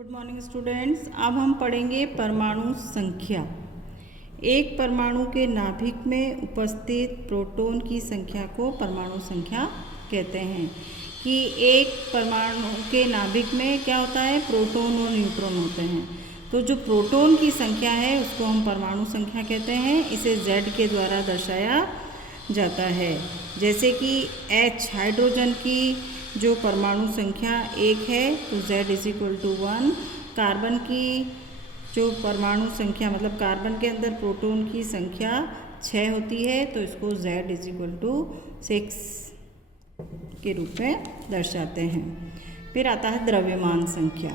Good morning students. अब हम पढ़ेंगे परमाणु संख्या। एक परमाणु के नाभिक में उपस्थित प्रोटॉन की संख्या को परमाणु संख्या कहते हैं। कि एक परमाणु के नाभिक में क्या होता है, प्रोटॉन और न्यूट्रॉन होते हैं। तो जो प्रोटॉन की संख्या है उसको हम परमाणु संख्या कहते हैं। इसे Z के द्वारा दर्शाया जाता है। जैसे कि H हाइड्रोजन की जो परमाणु संख्या 1 है तो Z = 1। कार्बन की जो परमाणु संख्या मतलब कार्बन के अंदर प्रोटॉन की संख्या 6 होती है तो इसको Z = 6 के रूप में दर्शाते हैं। फिर आता है द्रव्यमान संख्या।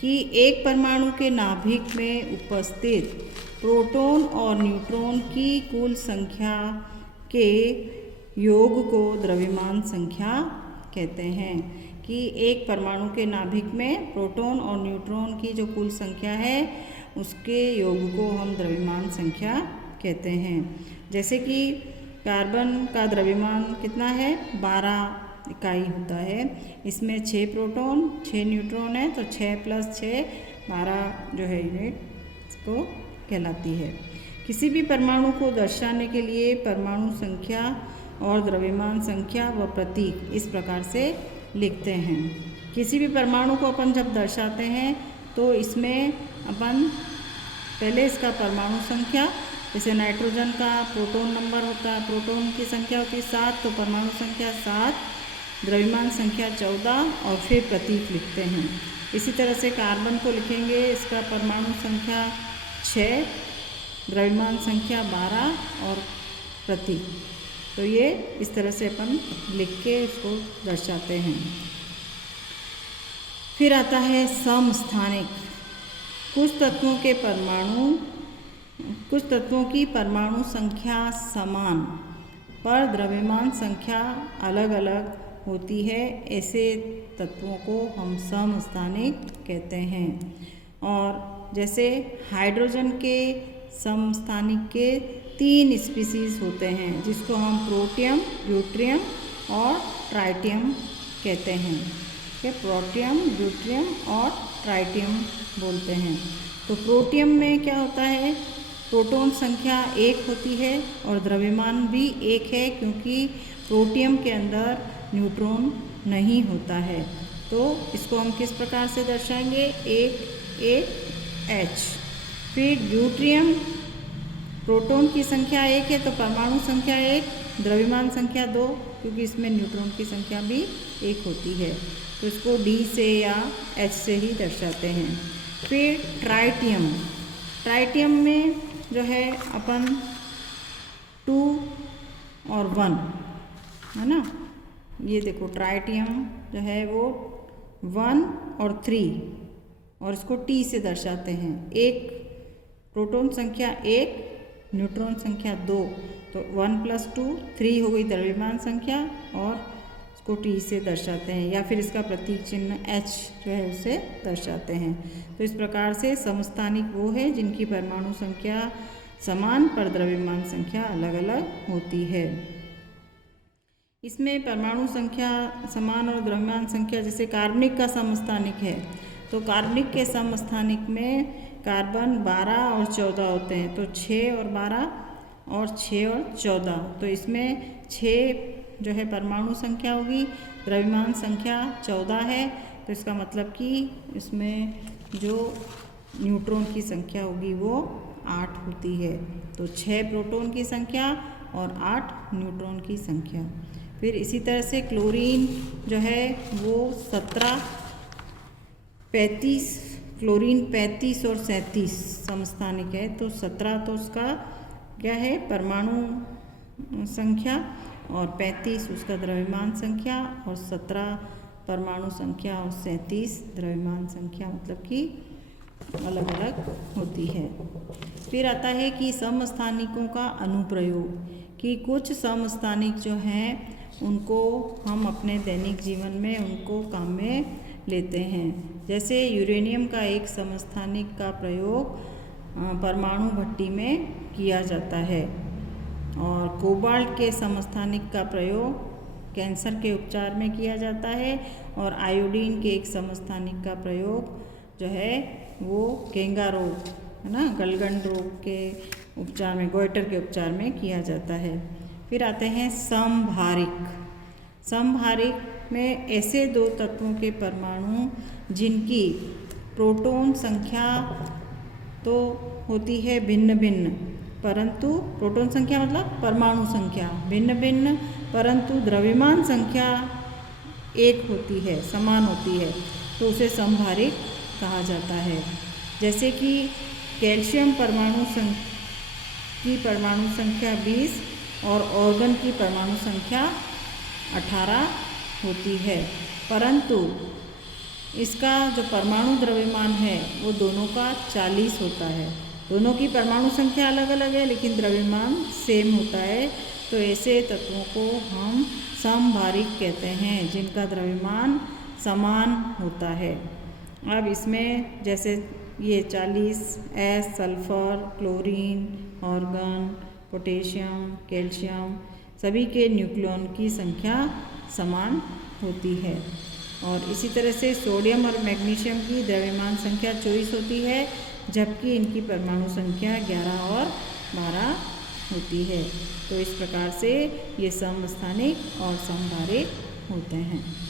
कि एक परमाणु के नाभिक में उपस्थित प्रोटॉन और न्यूट्रॉन की कुल संख्या के योग को द्रव्यमान संख्या कहते हैं। कि एक परमाणु के नाभिक में प्रोटॉन और न्यूट्रॉन की जो कुल संख्या है उसके योग को हम द्रव्यमान संख्या कहते हैं। जैसे कि कार्बन का द्रव्यमान कितना है, 12 इकाई होता है। इसमें 6 प्रोटॉन 6 न्यूट्रॉन है तो 6 + 6 12 जो है यूनिट इसको कहलाती है। किसी भी परमाणु को दर्शाने के लिए परमाणु संख्या और द्रव्यमान संख्या व प्रतीक इस प्रकार से लिखते हैं। किसी भी परमाणु को अपन जब दर्शाते हैं तो इसमें अपन पहले इसका परमाणु संख्या, जैसे नाइट्रोजन का प्रोटॉन नंबर होता है, प्रोटॉन की संख्या होती है 7 तो परमाणु संख्या 7, द्रव्यमान संख्या 14 और फिर प्रतीक लिखते हैं। इसी तरह से कार्बन को लिखेंगे, इसका परमाणु संख्या 6, द्रव्यमान संख्या 12 और प्रतीक। तो ये इस तरह से अपन लिख के इसको दर्शाते हैं। फिर आता है समस्थानिक। कुछ तत्वों की परमाणु संख्या समान पर द्रव्यमान संख्या अलग अलग होती है, ऐसे तत्वों को हम समस्थानिक कहते हैं। और जैसे हाइड्रोजन के समस्थानिक के 3 स्पीसीज होते हैं जिसको हम प्रोटियम, ड्यूट्रियम और ट्राइटियम कहते हैं। प्रोटियम, ड्यूट्रियम और ट्राइटियम बोलते हैं। तो प्रोटियम में क्या होता है, प्रोटॉन संख्या 1 होती है और द्रव्यमान भी 1 है क्योंकि प्रोटियम के अंदर न्यूट्रॉन नहीं होता है। तो इसको हम किस प्रकार से दर्शाएंगे, 1H। फिर ड्यूट्रियम, प्रोटॉन की संख्या 1 है तो परमाणु संख्या 1, द्रव्यमान संख्या 2 क्योंकि इसमें न्यूट्रॉन की संख्या भी 1 होती है तो इसको D से या H से ही दर्शाते हैं। फिर ट्राइटियम, ट्राइटियम में जो है अपन 2 और 1 है ना, ये देखो ट्राइटियम जो है वो 1 और 3 और इसको T से दर्शाते हैं। एक प्रोटॉन संख्या 1, न्यूट्रॉन संख्या 2 तो 1 + 2 3 हो गई द्रव्यमान संख्या और इसको T से दर्शाते हैं या फिर इसका प्रतीक चिन्ह H जो है उसे दर्शाते हैं। तो इस प्रकार से समस्थानिक वो है जिनकी परमाणु संख्या समान पर द्रव्यमान संख्या अलग अलग होती है। इसमें परमाणु संख्या समान और द्रव्यमान संख्या, जैसे कार्बनिक का समस्थानिक है तो कार्बनिक के समस्थानिक में कार्बन 12 और 14 होते हैं तो 6 और 12 और 6 और 14 तो इसमें 6 जो है परमाणु संख्या होगी, द्रव्यमान संख्या 14 है तो इसका मतलब कि इसमें जो न्यूट्रॉन की संख्या होगी वो 8 होती है। तो 6 प्रोटॉन की संख्या और 8 न्यूट्रॉन की संख्या। फिर इसी तरह से क्लोरीन जो है वो 17, 35, क्लोरीन 35 और 37 समस्थानिक है तो 17 तो उसका क्या है परमाणु संख्या और 35 उसका द्रव्यमान संख्या और 17 परमाणु संख्या और 37 द्रव्यमान संख्या, मतलब कि अलग अलग होती है। फिर आता है कि समस्थानिकों का अनुप्रयोग। कि कुछ समस्थानिक जो हैं उनको हम अपने दैनिक जीवन में उनको काम में लेते हैं। जैसे यूरेनियम का एक समस्थानिक का प्रयोग परमाणु भट्टी में किया जाता है और कोबाल्ट के समस्थानिक का प्रयोग कैंसर के उपचार में किया जाता है और आयोडीन के एक समस्थानिक का प्रयोग जो है वो घेंगा रोग है ना, गलगंड रोग के उपचार में, गोइटर के उपचार में किया जाता है। फिर आते हैं समभारिक। समभारिक में ऐसे दो तत्वों के परमाणु जिनकी प्रोटॉन संख्या तो होती है भिन्न भिन्न, परंतु प्रोटॉन संख्या मतलब परमाणु संख्या भिन्न भिन्न, परंतु द्रव्यमान संख्या एक होती है, समान होती है, तो उसे समभारिक कहा जाता है। जैसे कि कैल्शियम की परमाणु संख्या 20 और ऑर्गन की परमाणु संख्या 18 होती है, परंतु इसका जो परमाणु द्रव्यमान है वो दोनों का 40 होता है। दोनों की परमाणु संख्या अलग अलग है लेकिन द्रव्यमान सेम होता है, तो ऐसे तत्वों को हम समभारिक कहते हैं जिनका द्रव्यमान समान होता है। अब इसमें जैसे ये 40 S sulphur, chlorine, organ, potassium, calcium सभी के न्यूक्लियॉन की संख्या समान होती है। और इसी तरह से सोडियम और मैग्नीशियम की द्रव्यमान संख्या 24 होती है, जबकि इनकी परमाणु संख्या 11 और 12 होती है। तो इस प्रकार से ये समस्थानिक और समभारिक होते हैं।